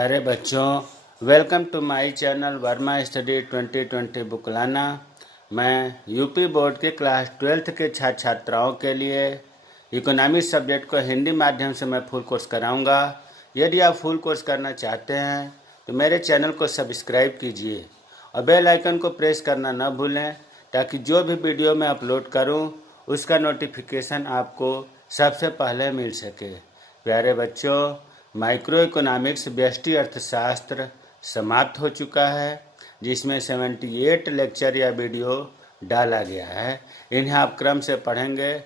प्यारे बच्चों, welcome to my channel Verma study 2020 बुकलाना। मैं यूपी बोर्ड के क्लास 12th के छात्र छात्राओं के लिए इकोनॉमिक्स सब्जेक्ट को हिंदी माध्यम से मैं फुल कोर्स कराऊंगा। यदि आप फुल कोर्स करना चाहते हैं तो मेरे चैनल को सब्सक्राइब कीजिए और बेल आइकन को प्रेस करना न भूलें, ताकि जो भी वीडियो मैं अपलोड करूं उसका नोटिफिकेशन आपको सबसे पहले मिल सके। प्यारे बच्चों, माइक्रो इकोनॉमिक्स व्यष्टि अर्थशास्त्र समाप्त हो चुका है, जिसमें 78 लेक्चर या वीडियो डाला गया है। इन्हें आप क्रम से पढ़ेंगे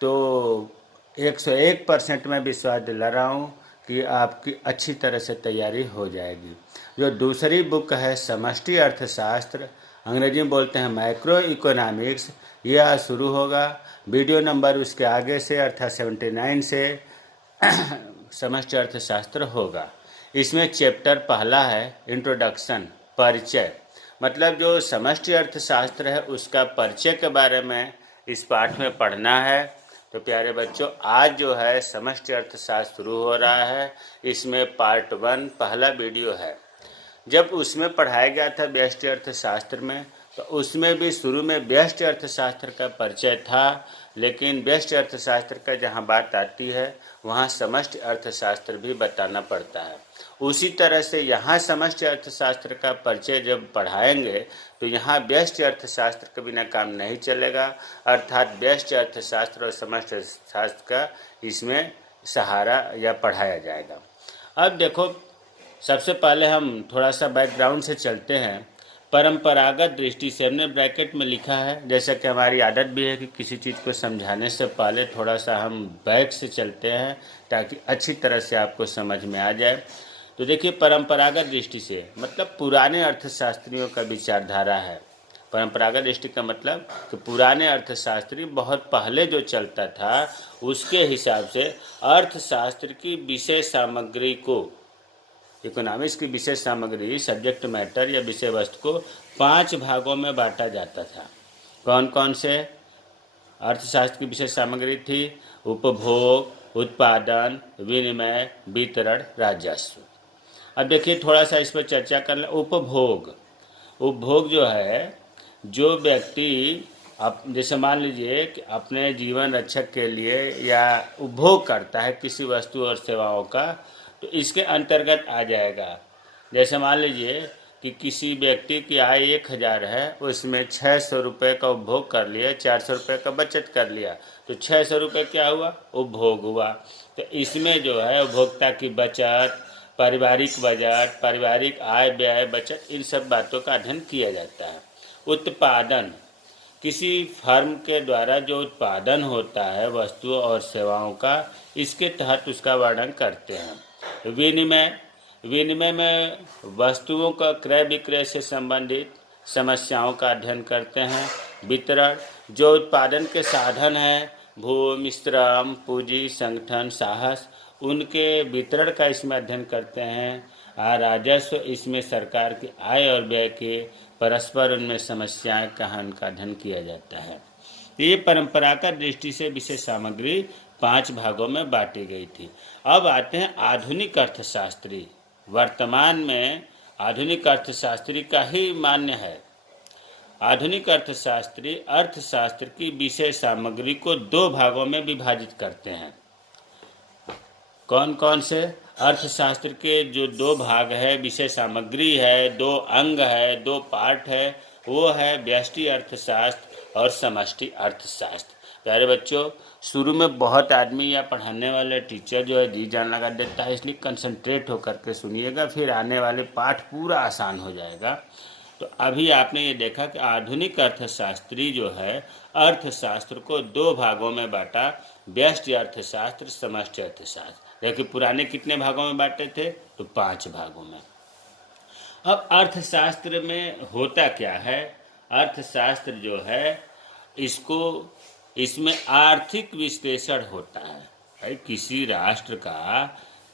तो 101% मैं विश्वास दिला रहा हूँ कि आपकी अच्छी तरह से तैयारी हो जाएगी। जो दूसरी बुक है समष्टि अर्थशास्त्र, अंग्रेजी में बोलते हैं माइक्रो इकोनॉमिक्स, यह शुरू होगा। वीडियो नंबर उसके आगे से अर्थात 79 से समष्टि अर्थशास्त्र होगा। इसमें चैप्टर पहला है इंट्रोडक्शन, परिचय, मतलब जो समष्टि अर्थशास्त्र है उसका परिचय के बारे में इस पाठ में पढ़ना है। तो प्यारे बच्चों, आज जो है समष्टि अर्थशास्त्र शुरू हो रहा है। इसमें पार्ट 1 पहला वीडियो है। जब उसमें पढ़ाया गया था व्यष्टि अर्थशास्त्र में, तो उसमें भी शुरू में व्यष्टि अर्थशास्त्र का परिचय था, लेकिन व्यष्टि अर्थशास्त्र का जहाँ बात आती है वहाँ समष्टि अर्थशास्त्र भी बताना पड़ता है। उसी तरह से यहाँ समष्टि अर्थशास्त्र का परिचय जब पढ़ाएंगे तो यहाँ व्यष्टि अर्थशास्त्र के बिना काम नहीं चलेगा, अर्थात व्यष्टि अर्थशास्त्र और समष्टि अर्थशास्त्र का इसमें सहारा या पढ़ाया जाएगा। अब देखो, सबसे पहले हम थोड़ा सा बैकग्राउंड से चलते हैं। परंपरागत दृष्टि से हमने ब्रैकेट में लिखा है, जैसा कि हमारी आदत भी है कि किसी चीज़ को समझाने से पहले थोड़ा सा हम बैक से चलते हैं ताकि अच्छी तरह से आपको समझ में आ जाए। तो देखिए, परंपरागत दृष्टि से मतलब पुराने अर्थशास्त्रियों का विचारधारा है। परंपरागत दृष्टि का मतलब कि पुराने अर्थशास्त्री बहुत पहले जो चलता था उसके हिसाब से अर्थशास्त्र की विषय सामग्री को, इकोनॉमिक्स की विषय सामग्री, सब्जेक्ट मैटर या विषय वस्तु को 5 भागों में बांटा जाता था। कौन कौन से? अर्थशास्त्र की विषय सामग्री थी उपभोग, उत्पादन, विनिमय, वितरण, राजस्व। अब देखिए, थोड़ा सा इस पर चर्चा कर लें। उपभोग जो है, जो व्यक्ति जैसे मान लीजिए कि अपने जीवन रक्षक के लिए या उपभोग करता है किसी वस्तु और सेवाओं का, तो इसके अंतर्गत आ जाएगा। जैसे मान लीजिए कि किसी व्यक्ति की आय 1000 है, उसमें 600 रुपये का उपभोग कर लिया, 400 रुपये का बचत कर लिया, तो 600 रुपये क्या हुआ? उपभोग हुआ। तो इसमें जो है उपभोक्ता की बचत, पारिवारिक बजट, पारिवारिक आय व्यय बचत, इन सब बातों का अध्ययन किया जाता है। उत्पादन, किसी फर्म के द्वारा जो उत्पादन होता है वस्तुओं और सेवाओं का, इसके तहत उसका वर्णन करते हैं। विनिमय में वस्तुओं का क्रय विक्रय से संबंधित समस्याओं का अध्ययन करते हैं। वितरण, जो उत्पादन के साधन हैं, भूमि, श्रम, पूंजी, संगठन, साहस, उनके वितरण का इसमें अध्ययन करते हैं। राजस्व, इसमें सरकार की आय और व्यय के परस्पर उनमें समस्याएं का उनका अध्ययन किया जाता है। ये परंपरागत दृष्टि से विषय सामग्री 5 भागों में बांटी गई थी। अब आते हैं आधुनिक अर्थशास्त्री। वर्तमान में आधुनिक अर्थशास्त्री का ही मान्य है। आधुनिक अर्थशास्त्री अर्थशास्त्र की विषय सामग्री को 2 भागों में विभाजित करते हैं। कौन कौन से? अर्थशास्त्र के जो 2 भाग है, विषय सामग्री है, 2 अंग है, 2 पार्ट है, वो है व्यष्टि अर्थशास्त्र और समष्टि अर्थशास्त्र। प्यारे बच्चों, शुरू में बहुत आदमी या पढ़ाने वाले टीचर जो है जी जान लगा देता है, इसलिए कंसंट्रेट होकर के सुनिएगा, फिर आने वाले पाठ पूरा आसान हो जाएगा। तो अभी आपने ये देखा कि आधुनिक अर्थशास्त्री जो है अर्थशास्त्र को 2 भागों में बांटा, व्यष्टि अर्थशास्त्र, समष्टि अर्थशास्त्र। देखिए, पुराने कितने भागों में बांटे थे? तो 5 भागों में। अब अर्थशास्त्र में होता क्या है? अर्थशास्त्र जो है इसमें आर्थिक विश्लेषण होता है। किसी राष्ट्र का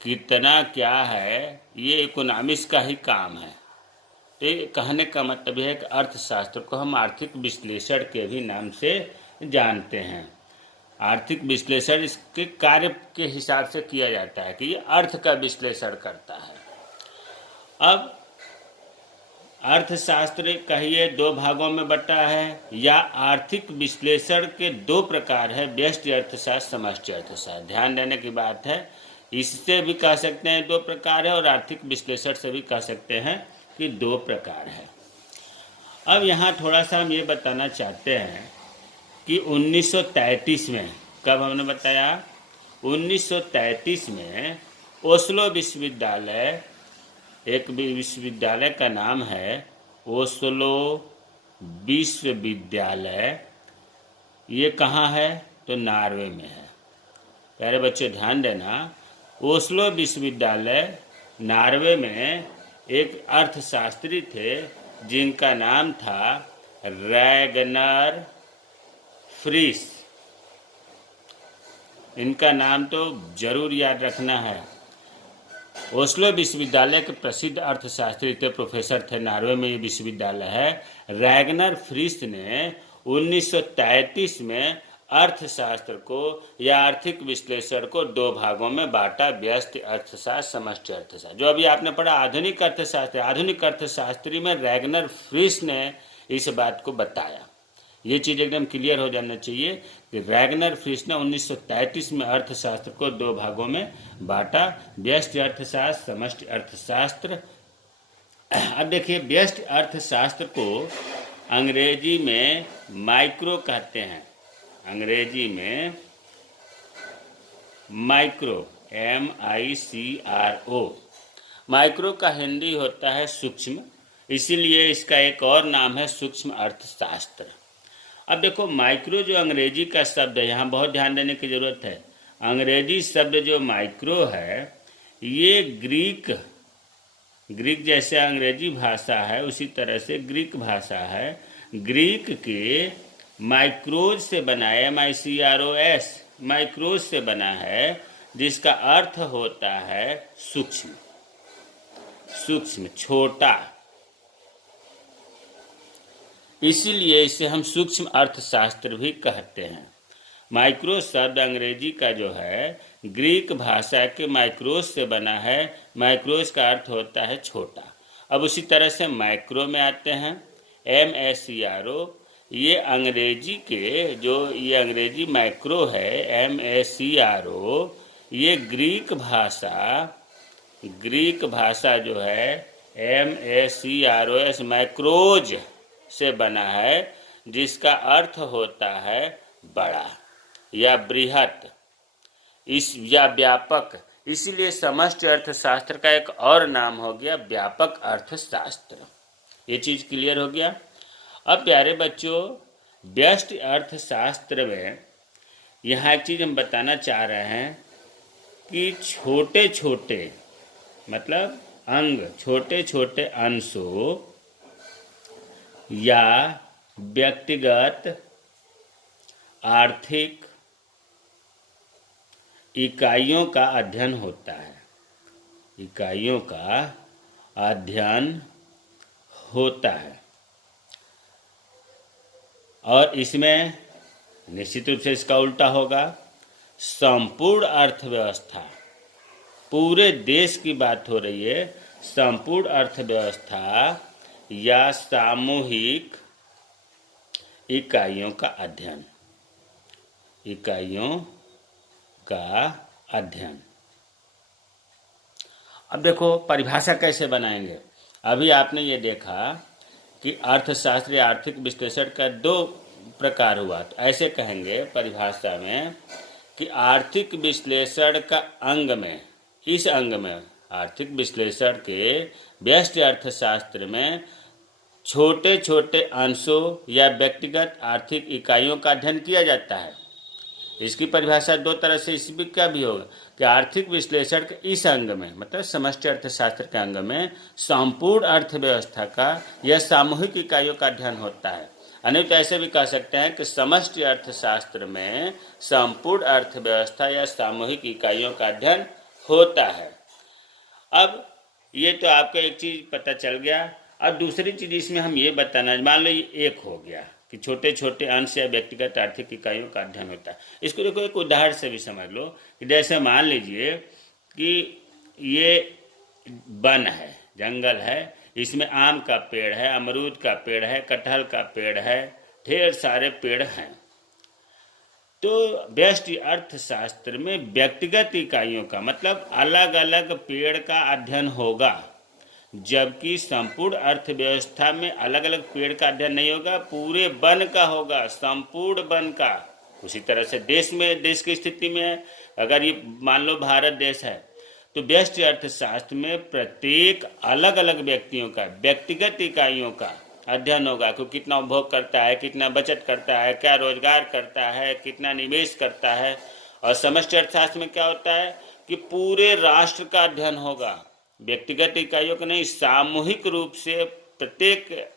कितना क्या है, ये इकोनॉमिक्स का ही काम है। तो कहने का मतलब यह है कि अर्थशास्त्र को हम आर्थिक विश्लेषण के भी नाम से जानते हैं। आर्थिक विश्लेषण इसके कार्य के हिसाब से किया जाता है कि ये अर्थ का विश्लेषण करता है। अब अर्थशास्त्र कहिए दो भागों में बटा है, या आर्थिक विश्लेषण के दो प्रकार है, व्यष्टि अर्थशास्त्र, समष्टि अर्थशास्त्र। ध्यान देने की बात है, इससे भी कह सकते हैं दो प्रकार है, और आर्थिक विश्लेषण से भी कह सकते हैं कि दो प्रकार है। अब यहाँ थोड़ा सा हम ये बताना चाहते हैं कि 1933 में, कब हमने बताया, 1933 में ओस्लो विश्वविद्यालय, एक विश्वविद्यालय का नाम है ओस्लो विश्वविद्यालय, ये कहाँ है, तो नॉर्वे में है। प्यारे बच्चों ध्यान देना, ओस्लो विश्वविद्यालय नॉर्वे में एक अर्थशास्त्री थे जिनका नाम था रैगनर फ्रीस। इनका नाम तो जरूर याद रखना है। ओस्लो विश्वविद्यालय के प्रसिद्ध अर्थशास्त्री थे, प्रोफेसर थे, नॉर्वे में ये विश्वविद्यालय है। रैगनर फ्रीस ने 1933 में अर्थशास्त्र को या आर्थिक विश्लेषण को दो भागों में बांटा, व्यष्टि अर्थशास्त्र, समष्टि अर्थशास्त्र। जो अभी आपने पढ़ा आधुनिक अर्थशास्त्र, आधुनिक अर्थशास्त्री में रैगनर फ्रीस ने इस बात को बताया। ये चीज़ एकदम क्लियर हो जाना चाहिए कि रैगनर फ्रीस ने 1933 में अर्थशास्त्र को दो भागों में बांटा, व्यष्टि अर्थशास्त्र, समष्टि अर्थशास्त्र। अब देखिए, व्यष्टि अर्थशास्त्र को अंग्रेजी में माइक्रो कहते हैं, अंग्रेजी में माइक्रो, MICRO। माइक्रो का हिंदी होता है सूक्ष्म, इसीलिए इसका एक और नाम है सूक्ष्म अर्थशास्त्र। अब देखो, माइक्रो जो अंग्रेजी का शब्द है, यहाँ बहुत ध्यान देने की जरूरत है। अंग्रेजी शब्द जो माइक्रो है, ये ग्रीक जैसे अंग्रेजी भाषा है उसी तरह से ग्रीक भाषा है। ग्रीक के माइक्रोज से बना है, MICROS, माइक्रोज से बना है, जिसका अर्थ होता है सूक्ष्म, सूक्ष्म, छोटा। इसीलिए इसे हम सूक्ष्म अर्थशास्त्र भी कहते हैं। माइक्रो शब्द अंग्रेजी का जो है ग्रीक भाषा के माइक्रोस से बना है। माइक्रोस का अर्थ होता है छोटा। अब उसी तरह से माइक्रो में आते हैं, MACRO। ये अंग्रेजी के जो ये अंग्रेजी माइक्रो है, MACRO, ये ग्रीक भाषा जो है MACROS, माइक्रोज से बना है, जिसका अर्थ होता है बड़ा या बृहत, इस या व्यापक। इसीलिए समष्टि अर्थशास्त्र का एक और नाम हो गया व्यापक अर्थशास्त्र। ये चीज क्लियर हो गया। अब प्यारे बच्चों, व्यष्टि अर्थशास्त्र में यहाँ एक चीज हम बताना चाह रहे हैं कि छोटे छोटे मतलब अंग, छोटे छोटे अंशों या व्यक्तिगत आर्थिक इकाइयों का अध्ययन होता है, इकाइयों का अध्ययन होता है। और इसमें निश्चित रूप से इसका उल्टा होगा, संपूर्ण अर्थव्यवस्था, पूरे देश की बात हो रही है, संपूर्ण अर्थव्यवस्था या सामूहिक इकाइयों का अध्ययन, इकाइयों का अध्ययन। अब देखो परिभाषा कैसे बनाएंगे। अभी आपने ये देखा कि अर्थशास्त्र या आर्थिक विश्लेषण का दो प्रकार हुआ, तो ऐसे कहेंगे परिभाषा में कि आर्थिक विश्लेषण का अंग में, इस अंग में आर्थिक विश्लेषण के व्यष्टि अर्थशास्त्र में छोटे छोटे अंशों या व्यक्तिगत आर्थिक इकाइयों का अध्ययन किया जाता है। इसकी परिभाषा दो तरह से इसमें क्या भी होगा कि आर्थिक विश्लेषण के इस अंग में, मतलब समष्टि अर्थशास्त्र के अंग में संपूर्ण अर्थव्यवस्था का या सामूहिक इकाइयों का अध्ययन होता है। अन्य तो ऐसे भी कह सकते हैं कि समष्टि अर्थशास्त्र में संपूर्ण अर्थव्यवस्था या सामूहिक इकाइयों का अध्ययन होता है। अब ये तो आपको एक चीज पता चल गया। अब दूसरी चीज इसमें हम ये बताना, मान लो ये एक हो गया कि छोटे छोटे अंश या व्यक्तिगत आर्थिक इकाइयों का अध्ययन होता है। इसको देखो एक उदाहरण से भी समझ लो कि जैसे मान लीजिए कि ये वन है, जंगल है, इसमें आम का पेड़ है, अमरूद का पेड़ है, कटहल का पेड़ है, ढेर सारे पेड़ हैं। तो व्यष्टि अर्थशास्त्र में व्यक्तिगत इकाइयों का मतलब अलग अलग पेड़ का अध्ययन होगा, जबकि संपूर्ण अर्थव्यवस्था में अलग अलग पेड़ का अध्ययन नहीं होगा, पूरे वन का होगा, संपूर्ण वन का। उसी तरह से देश की स्थिति में है, अगर ये मान लो भारत देश है तो व्यष्टि अर्थशास्त्र में प्रत्येक अलग अलग व्यक्तियों का व्यक्तिगत इकाइयों का अध्ययन होगा कि कितना उपभोग करता है, कितना बचत करता है, क्या रोजगार करता है, कितना निवेश करता है। और समष्टि अर्थशास्त्र में क्या होता है कि पूरे राष्ट्र का अध्ययन होगा, व्यक्तिगत इकाइयों का नहीं, सामूहिक रूप से प्रत्येक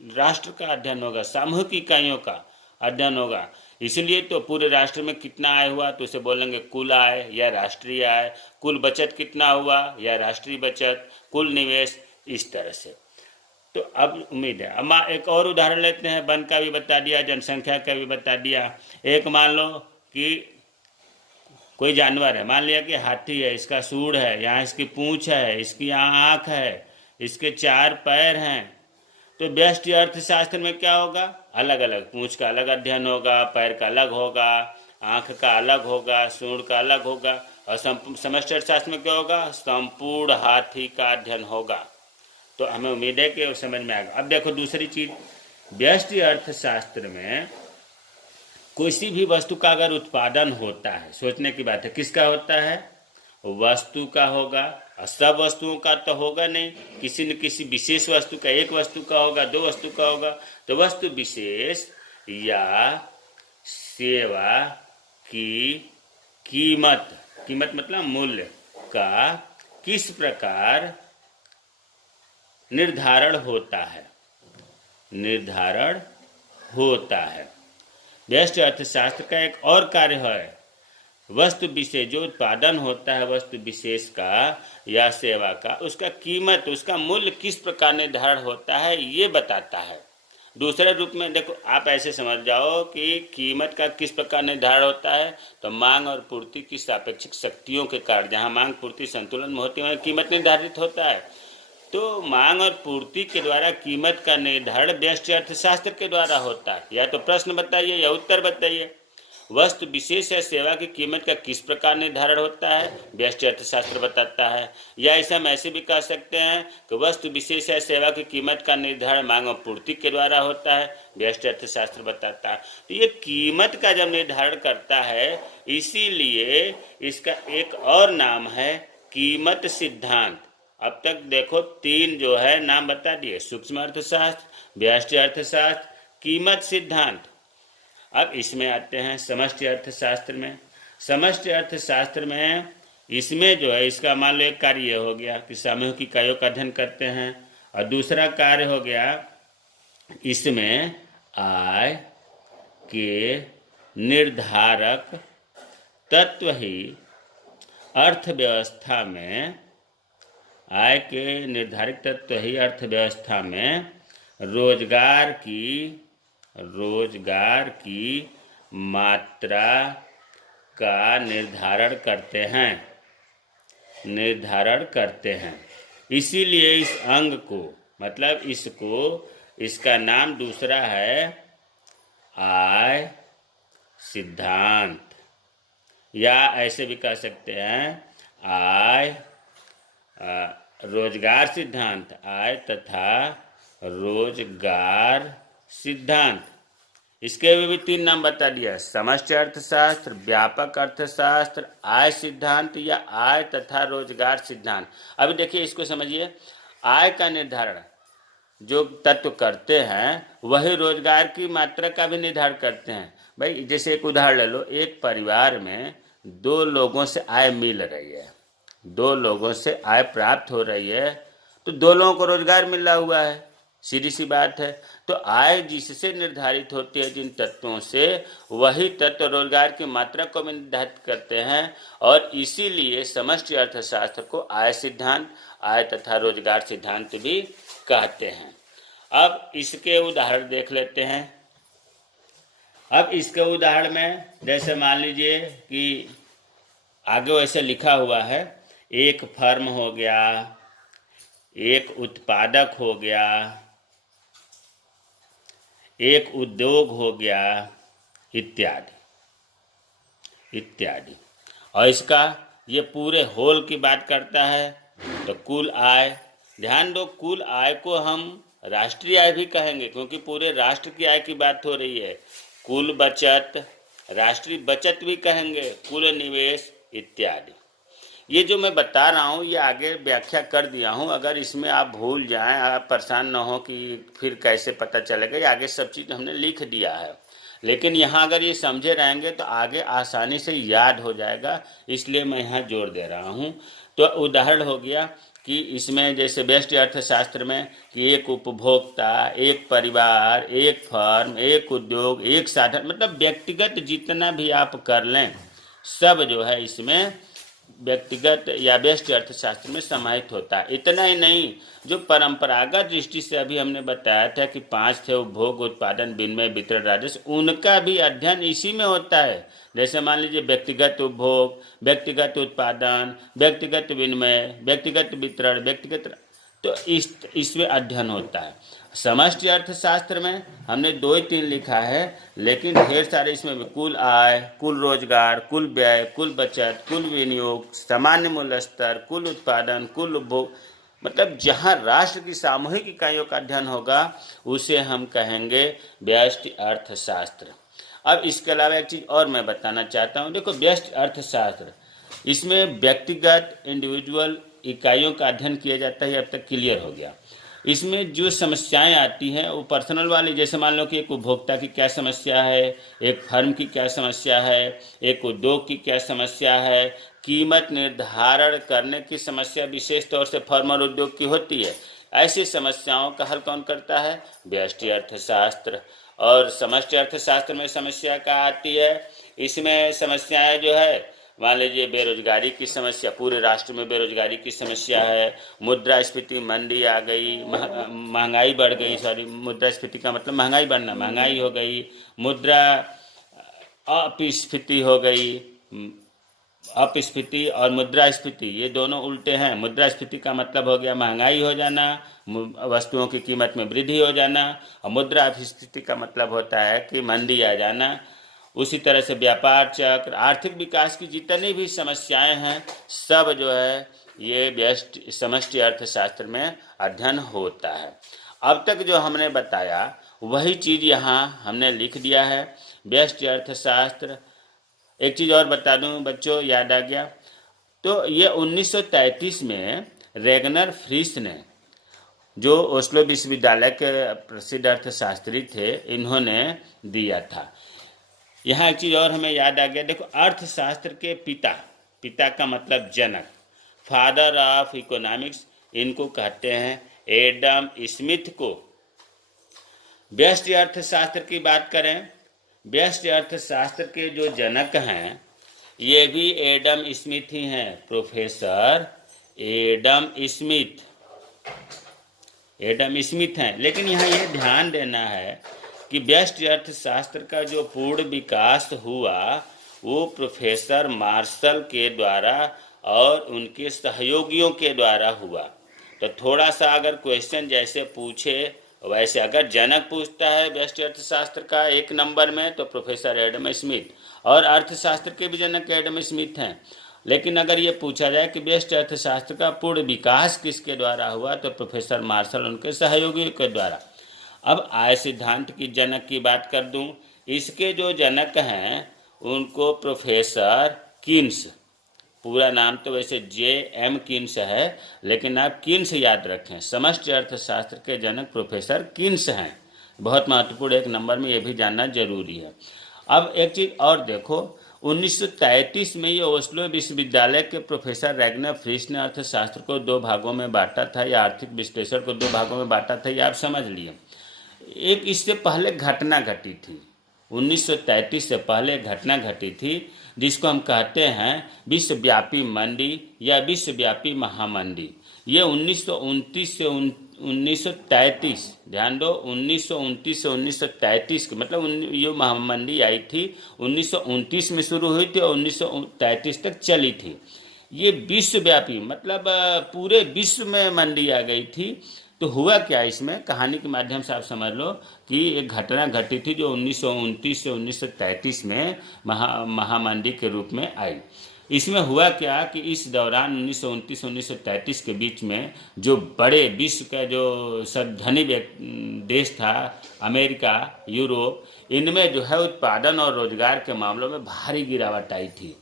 राष्ट्र का अध्ययन होगा, सामूहिक इकाइयों का अध्ययन होगा। इसलिए तो पूरे राष्ट्र में कितना आय हुआ तो उसे बोलेंगे कुल आय या राष्ट्रीय आय, कुल बचत कितना हुआ या राष्ट्रीय बचत, कुल निवेश, इस तरह से। तो अब उम्मीद है, अब एक और उदाहरण लेते हैं, वन का भी बता दिया, जनसंख्या का भी बता दिया। एक मान लो कि कोई जानवर है, मान लिया कि हाथी है, इसका सूंड है, यहाँ इसकी पूँछ है, इसकी यहाँ आँख है, इसके 4 पैर हैं। तो व्यष्टि अर्थशास्त्र में क्या होगा, अलग अलग, पूँछ का अलग अध्ययन होगा, पैर का अलग होगा, आँख का अलग होगा, सूंड का अलग होगा। और समष्टि अर्थशास्त्र में क्या होगा, संपूर्ण हाथी का अध्ययन होगा। तो हमें उम्मीद है कि समझ में आएगा। अब देखो दूसरी चीज, व्यष्टि अर्थशास्त्र में किसी भी वस्तु का अगर उत्पादन होता है, सोचने की बात है, किसका होता है, वस्तु का होगा। और सब वस्तुओं का तो होगा नहीं, किसी न किसी विशेष वस्तु का, एक वस्तु का होगा, 2 वस्तु का होगा। तो वस्तु विशेष या सेवा की कीमत मतलब मूल्य का किस प्रकार निर्धारण होता है। व्यष्टि अर्थशास्त्र का एक और कार्य है, वस्तु विशेष जो उत्पादन होता है वस्तु विशेष का या सेवा का, उसका कीमत, उसका मूल्य किस प्रकार निर्धारण होता है, ये बताता है। दूसरे रूप में देखो, आप ऐसे समझ जाओ कि कीमत का किस प्रकार निर्धारण होता है, तो मांग और पूर्ति की सापेक्षिक शक्तियों के कारण, जहाँ मांग पूर्ति संतुलन में होती है वहाँ कीमत निर्धारित होता है। तो मांग और पूर्ति के द्वारा कीमत का निर्धारण व्यष्टि अर्थशास्त्र के द्वारा होता है। या तो प्रश्न बताइए या उत्तर बताइए, वस्तु विशेष या सेवा की कीमत का किस प्रकार निर्धारण होता है, व्यष्टि अर्थशास्त्र बताता है। या ऐसा हम ऐसे भी कह सकते हैं कि वस्तु विशेष या सेवा की कीमत का निर्धारण मांग और पूर्ति के द्वारा होता है, व्यष्टि अर्थशास्त्र बताता है। तो ये कीमत का जब निर्धारण करता है, इसीलिए इसका एक और नाम है कीमत सिद्धांत। अब तक देखो 3 जो है नाम बता दिए, सूक्ष्म अर्थशास्त्र, व्यष्टि अर्थशास्त्र, कीमत सिद्धांत। अब इसमें आते हैं समष्टि अर्थशास्त्र में। समष्टि अर्थशास्त्र में इसमें जो है, इसका मान लो एक कार्य हो गया कि सामूहिक इकाइयों का अध्ययन करते हैं, और दूसरा कार्य हो गया इसमें आय के निर्धारक तत्व ही अर्थव्यवस्था में, आय के निर्धारित तत्व ही अर्थव्यवस्था में रोजगार की मात्रा का निर्धारण करते हैं। इसीलिए इस अंग को, मतलब इसका नाम दूसरा है आय सिद्धांत, या ऐसे भी कह सकते हैं आय रोजगार सिद्धांत, आय तथा रोजगार सिद्धांत। इसके भी 3 नाम बता दिया, समष्टि अर्थशास्त्र, व्यापक अर्थशास्त्र, आय सिद्धांत या आय तथा रोजगार सिद्धांत। अभी देखिए इसको समझिए, आय का निर्धारण जो तत्व करते हैं वही रोजगार की मात्रा का भी निर्धारण करते हैं। भाई जैसे एक उदाहरण ले लो, एक परिवार में 2 लोगों से आय मिल रही है, 2 लोगों से आय प्राप्त हो रही है, तो 2 लोगों को रोजगार मिला हुआ है, सीधी सी बात है। तो आय जिससे निर्धारित होती है, जिन तत्वों से, वही तत्व रोजगार की मात्रा को भी निर्धारित करते हैं, और इसीलिए समष्टि अर्थशास्त्र को आय सिद्धांत, आय तथा रोजगार सिद्धांत भी कहते हैं। अब इसके उदाहरण देख लेते हैं। अब इसके उदाहरण में जैसे मान लीजिए कि आगे वैसे लिखा हुआ है, एक फर्म हो गया, एक उत्पादक हो गया, एक उद्योग हो गया, इत्यादि इत्यादि। और इसका ये पूरे होल की बात करता है। तो कुल आय, ध्यान दो, कुल आय को हम राष्ट्रीय आय भी कहेंगे क्योंकि पूरे राष्ट्र की आय की बात हो रही है। कुल बचत, राष्ट्रीय बचत भी कहेंगे, कुल निवेश इत्यादि। ये जो मैं बता रहा हूँ ये आगे व्याख्या कर दिया हूँ, अगर इसमें आप भूल जाएं, आप परेशान न हो कि फिर कैसे पता चलेगा, ये आगे सब चीज़ हमने लिख दिया है। लेकिन यहाँ अगर ये समझे रहेंगे तो आगे आसानी से याद हो जाएगा, इसलिए मैं यहाँ जोर दे रहा हूँ। तो उदाहरण हो गया कि इसमें जैसे व्यष्टि अर्थशास्त्र में कि एक उपभोक्ता, एक परिवार, एक फर्म, एक उद्योग, एक साधन, मतलब व्यक्तिगत जितना भी आप कर लें सब जो है इसमें व्यक्तिगत या व्यष्टि अर्थशास्त्र में समाहित होता है। इतना ही नहीं, जो परंपरागत दृष्टि से अभी हमने बताया था कि 5 थे, उपभोग, उत्पादन, विनिमय, वितरण, राजस्व, उनका भी अध्ययन इसी में होता है। जैसे मान लीजिए व्यक्तिगत उपभोग, व्यक्तिगत उत्पादन, व्यक्तिगत विनिमय, व्यक्तिगत वितरण, व्यक्तिगत, तो इसमें अध्ययन होता है। समष्टि अर्थशास्त्र में हमने 2 ही 3 लिखा है, लेकिन ढेर सारे इसमें कुल आय, कुल रोजगार, कुल व्यय, कुल बचत, कुल विनियोग, सामान्य मूल्य स्तर, कुल उत्पादन, कुल उपभोग, मतलब जहाँ राष्ट्र की सामूहिक इकाइयों का अध्ययन होगा उसे हम कहेंगे व्यष्टि अर्थशास्त्र। अब इसके अलावा एक चीज़ और मैं बताना चाहता हूँ। देखो, व्यष्टि अर्थशास्त्र इसमें व्यक्तिगत इंडिविजुअल इकाइयों का अध्ययन किया जाता है, अब तक क्लियर हो गया। इसमें जो समस्याएं आती हैं वो पर्सनल वाली, जैसे मान लो कि एक उपभोक्ता की क्या समस्या है, एक फर्म की क्या समस्या है, एक उद्योग की क्या समस्या है, कीमत निर्धारण करने की समस्या विशेष तौर से फर्म और उद्योग की होती है। ऐसी समस्याओं का हल कौन करता है? व्यष्टि अर्थशास्त्र। और समष्टि अर्थशास्त्र में समस्या क्या आती है? इसमें समस्याएं जो है, मान लीजिए बेरोजगारी की समस्या, पूरे राष्ट्र में बेरोजगारी की समस्या है, मुद्रास्फीति, मंदी आ गई, महंगाई बढ़ गई, सॉरी, मुद्रास्फीति का मतलब महंगाई बढ़ना, महंगाई हो गई, मुद्रा अपस्फीति हो गई। अपस्फीति और मुद्रास्फीति ये दोनों उल्टे हैं। मुद्रास्फीति का मतलब हो गया महंगाई हो जाना, वस्तुओं की कीमत में वृद्धि हो जाना, और मुद्रा अपस्फीति का मतलब होता है कि मंदी आ जाना। उसी तरह से व्यापार चक्र, आर्थिक विकास की जितनी भी समस्याएं हैं सब जो है ये व्यष्टि समष्टि अर्थशास्त्र में अध्ययन होता है। अब तक जो हमने बताया वही चीज़ यहाँ हमने लिख दिया है, व्यष्टि अर्थशास्त्र। एक चीज़ और बता दूं बच्चों, याद आ गया, तो ये 1933 में रेगनर फ्रिश ने, जो ओस्लो विश्वविद्यालय के प्रसिद्ध अर्थशास्त्री थे, इन्होंने दिया था। यहाँ एक चीज़ और हमें याद आ गया, देखो, अर्थशास्त्र के पिता, पिता का मतलब जनक, फादर ऑफ इकोनॉमिक्स, इनको कहते हैं एडम स्मिथ को। व्यष्टि अर्थशास्त्र की बात करें, व्यष्टि अर्थशास्त्र के जो जनक हैं ये भी एडम स्मिथ ही हैं, professor Adam Smith, Adam Smith हैं। लेकिन यहाँ ये ध्यान देना है कि व्यष्टि अर्थशास्त्र का जो पूर्ण विकास हुआ वो प्रोफेसर मार्शल के द्वारा और उनके सहयोगियों के द्वारा हुआ। तो थोड़ा सा अगर क्वेश्चन जैसे पूछे वैसे, अगर जनक पूछता है व्यष्टि अर्थशास्त्र का 1 नंबर में तो प्रोफेसर एडम स्मिथ, और अर्थशास्त्र के भी जनक एडम स्मिथ हैं। लेकिन अगर ये पूछा जाए कि व्यष्टि अर्थशास्त्र का पूर्ण विकास किसके द्वारा हुआ तो प्रोफेसर मार्शल उनके सहयोगियों के द्वारा। अब आय सिद्धांत की जनक की बात कर दूं, इसके जो जनक हैं उनको प्रोफेसर किन्स, पूरा नाम तो वैसे J.M. किन्स है, लेकिन आप किन्स याद रखें, समष्टि अर्थशास्त्र के जनक प्रोफेसर किन्स हैं। बहुत महत्वपूर्ण, 1 नंबर में ये भी जानना जरूरी है। अब एक चीज़ और देखो, 1933 में ये ओस्लो विश्वविद्यालय के प्रोफेसर रेगनर फ्रिश ने अर्थशास्त्र को 2 भागों में बांटा था, या आर्थिक विश्लेषण को 2 भागों में बांटा था, ये आप समझ लिए। एक इससे पहले घटना घटी थी, 1933 से पहले घटना घटी थी जिसको हम कहते हैं विश्वव्यापी मंदी या विश्वव्यापी महामंदी। ये 1929 से 1933, ध्यान दो, 1929 से 1933 के मतलब ये महामंदी आई थी 1929 में शुरू हुई थी और 1933 तक चली थी। ये विश्वव्यापी मतलब पूरे विश्व में मंदी आ गई थी। तो हुआ क्या, इसमें कहानी के माध्यम से आप समझ लो कि एक घटना घटी थी जो 1929 से 1933 में महामंदी के रूप में आई। इसमें हुआ क्या कि इस दौरान 1929-1933 के बीच में जो बड़े विश्व का जो सब धनी देश था, अमेरिका, यूरोप, इनमें जो है उत्पादन और रोजगार के मामलों में भारी गिरावट आई थी।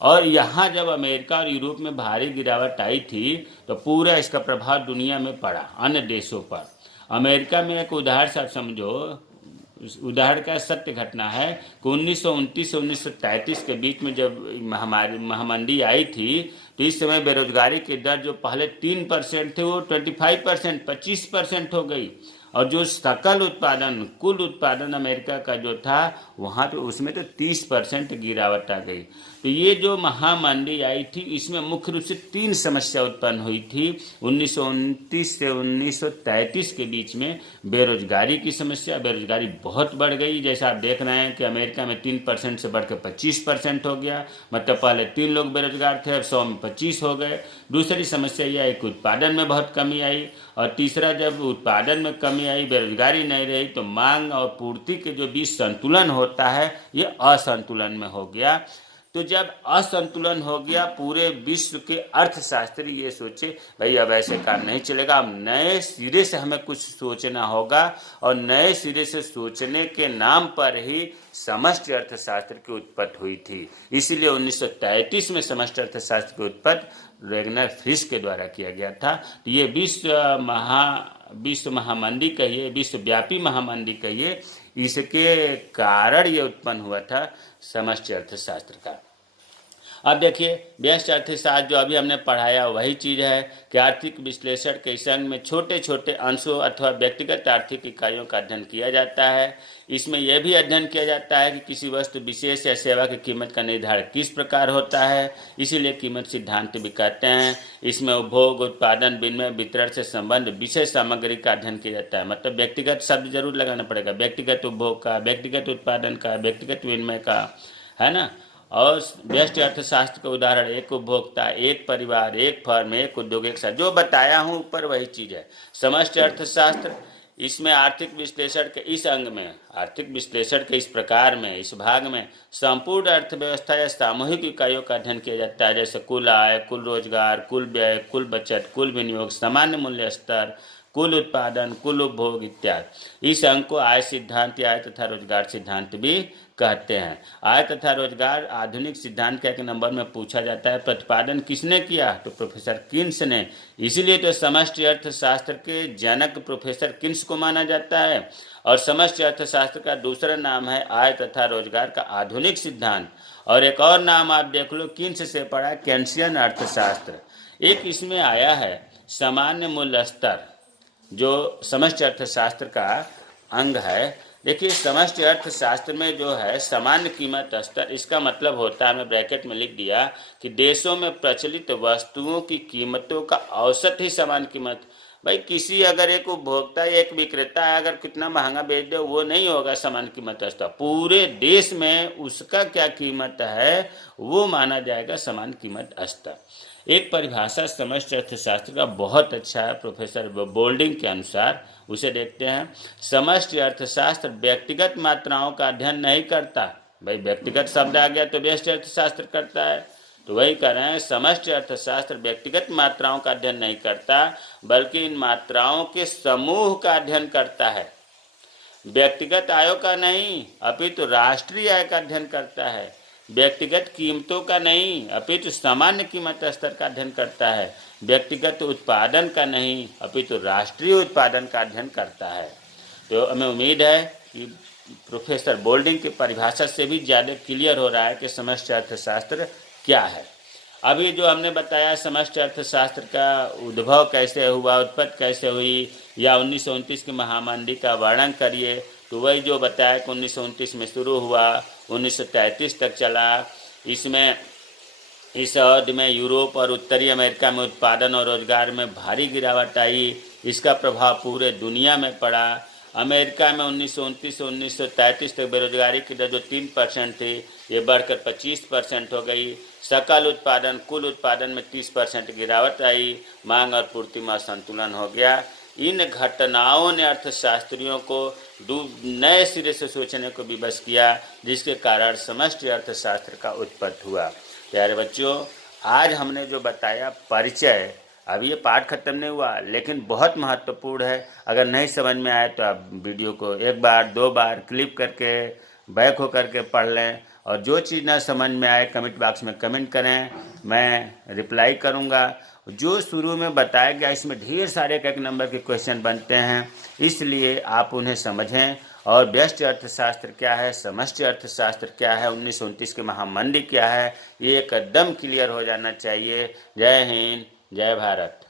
और यहाँ जब अमेरिका और यूरोप में भारी गिरावट आई थी तो पूरा इसका प्रभाव दुनिया में पड़ा अन्य देशों पर। अमेरिका में एक उदाहरण से आप समझो, उदाहरण का सत्य घटना है कि 1929 से 1933 के बीच में जब महामंदी आई थी तो इस समय बेरोजगारी की दर जो पहले 3% थी वो 25%, 25% हो गई। और जो सकल उत्पादन, कुल उत्पादन अमेरिका का जो था वहाँ पे उसमें तो 30% गिरावट आ गई। तो ये जो महामंदी आई थी इसमें मुख्य रूप से 3 समस्या उत्पन्न हुई थी 1929 से 1933 के बीच में। बेरोजगारी की समस्या, बेरोजगारी बहुत बढ़ गई, जैसा आप देख रहे हैं कि अमेरिका में 3% से बढ़कर 25% हो गया। मतलब पहले 3 लोग बेरोजगार थे, अब 100 में 25 हो गए। दूसरी समस्या यह है कि उत्पादन में बहुत कमी आई। और तीसरा, जब उत्पादन में कमी आई, बेरोजगारी नहीं रही, तो मांग और पूर्ति के जो बीच संतुलन होता है ये असंतुलन में हो गया। तो जब असंतुलन हो गया, पूरे विश्व के अर्थशास्त्री ये सोचे भाई अब ऐसे काम नहीं चलेगा, अब नए सिरे से हमें कुछ सोचना होगा। और नए सिरे से सोचने के नाम पर ही समष्टि अर्थशास्त्र की उत्पत्ति हुई थी। इसीलिए 1933 में समष्टि अर्थशास्त्र की उत्पत्ति रेगनर फ्रिश के द्वारा किया गया था। तो ये विश्व महामंदी कहिए, विश्वव्यापी महामंदी कहिए, इसके कारण ये उत्पन्न हुआ था समष्टि अर्थशास्त्र का। अब देखिए, व्यष्टि अर्थशास्त्र जो अभी हमने पढ़ाया वही चीज़ है कि आर्थिक विश्लेषण के संग में छोटे छोटे अंशों अथवा व्यक्तिगत आर्थिक इकाइयों का अध्ययन किया जाता है। इसमें यह भी अध्ययन किया जाता है कि किसी वस्तु विशेष या सेवा की कीमत का निर्धारण किस प्रकार होता है, इसीलिए कीमत सिद्धांत भी कहते हैं। इसमें उपभोग, उत्पादन, विनिमय, वितरण से संबंध विषय सामग्री का अध्ययन किया जाता है। मतलब व्यक्तिगत शब्द जरूर लगाना पड़ेगा, व्यक्तिगत उपभोग का, व्यक्तिगत उत्पादन का, व्यक्तिगत विनिमय का, है ना। और व्यष्टि अर्थशास्त्र का उदाहरण एक उपभोक्ता, एक परिवार, एक फर्म, एक उद्योग, एक साथ, जो बताया हूँ ऊपर वही चीज़ है समष्टि अर्थशास्त्र। इसमें आर्थिक विश्लेषण के इस अंग में, आर्थिक विश्लेषण के इस प्रकार में, इस भाग में संपूर्ण अर्थव्यवस्था या सामूहिक इकाइयों का अध्ययन किया जाता है, जैसे कुल आय, कुल रोजगार, कुल व्यय, कुल बचत, कुल विनियोग, सामान्य मूल्य स्तर, कुल उत्पादन, कुल उपभोग इत्यादि। इस अंग को आय सिद्धांत या आय तथा रोजगार सिद्धांत भी कहते हैं। आय तथा रोजगार आधुनिक सिद्धांत के नंबर में पूछा जाता है प्रतिपादन किसने किया, तो प्रोफेसर किन्स ने। इसीलिए तो समष्टि अर्थशास्त्र के जनक प्रोफेसर किन्स को माना जाता है। और समष्टि अर्थशास्त्र का दूसरा नाम है आय तथा रोजगार का आधुनिक सिद्धांत। और एक और नाम आप देख लो, किन्स से पढ़ा, केन्सियन अर्थशास्त्र। एक इसमें आया है सामान्य मूल्य स्तर, जो समष्टि अर्थशास्त्र का अंग है। देखिए, समष्टि अर्थशास्त्र में जो है सामान्य कीमत स्तर, इसका मतलब होता है, मैं ब्रैकेट में लिख दिया कि देशों में प्रचलित वस्तुओं की कीमतों का औसत ही सामान्य कीमत। भाई किसी अगर एक उपभोक्ता या एक विक्रेता अगर कितना महंगा बेच दे वो नहीं होगा सामान्य कीमत स्तर। पूरे देश में उसका क्या कीमत है वो माना जाएगा सामान्य कीमत स्तर। एक परिभाषा समष्टि अर्थशास्त्र का बहुत अच्छा है प्रोफेसर बोल्डिंग के अनुसार, उसे देखते हैं। समष्टि अर्थशास्त्र व्यक्तिगत मात्राओं का अध्ययन नहीं करता। भाई व्यक्तिगत शब्द आ गया तो व्यष्टि अर्थशास्त्र करता है, तो वही कह रहे हैं समष्टि अर्थशास्त्र व्यक्तिगत मात्राओं का अध्ययन नहीं करता, बल्कि इन मात्राओं के समूह का अध्ययन करता है। व्यक्तिगत आयों का नहीं अपितु राष्ट्रीय आय का अध्ययन करता है। व्यक्तिगत कीमतों का नहीं अपितु सामान्य कीमत स्तर का अध्ययन करता है। व्यक्तिगत उत्पादन का नहीं अपितु राष्ट्रीय उत्पादन का अध्ययन करता है। तो हमें उम्मीद है कि प्रोफेसर बोल्डिंग की परिभाषा से भी ज़्यादा क्लियर हो रहा है कि समष्टि अर्थशास्त्र क्या है। अभी जो हमने बताया समष्टि अर्थशास्त्र का उद्भव कैसे हुआ, उत्पत्ति कैसे हुई, या 1929 की महामंदी का वर्णन करिए, तो वही जो बताया कि 1929 में शुरू हुआ, 1933 तक चला। इसमें इस अवधि में यूरोप और उत्तरी अमेरिका में उत्पादन और रोजगार में भारी गिरावट आई। इसका प्रभाव पूरे दुनिया में पड़ा। अमेरिका में 1929 से 1933 तक बेरोजगारी की दर जो 3% थी, ये बढ़कर 25% हो गई। सकल उत्पादन, कुल उत्पादन में 30% गिरावट आई। मांग और पूर्ति में असंतुलन हो गया। इन घटनाओं ने अर्थशास्त्रियों को नए सिरे से सोचने को विवश किया, जिसके कारण समष्टि अर्थशास्त्र का उत्पत्ति हुआ। प्यारे बच्चों, आज हमने जो बताया परिचय, अब ये पाठ खत्म नहीं हुआ लेकिन बहुत महत्वपूर्ण है। अगर नहीं समझ में आए तो आप वीडियो को एक बार 2 बार क्लिप करके बैक हो करके पढ़ लें, और जो चीज़ ना समझ में आए कमेंट बॉक्स में कमेंट करें, मैं रिप्लाई करूँगा। जो शुरू में बताया गया इसमें ढेर सारे एक नंबर के क्वेश्चन बनते हैं, इसलिए आप उन्हें समझें। और व्यष्टि अर्थशास्त्र क्या है, समष्टि अर्थशास्त्र क्या है, 1929 के महामंदी क्या है, ये एकदम क्लियर हो जाना चाहिए। जय हिंद, जय भारत।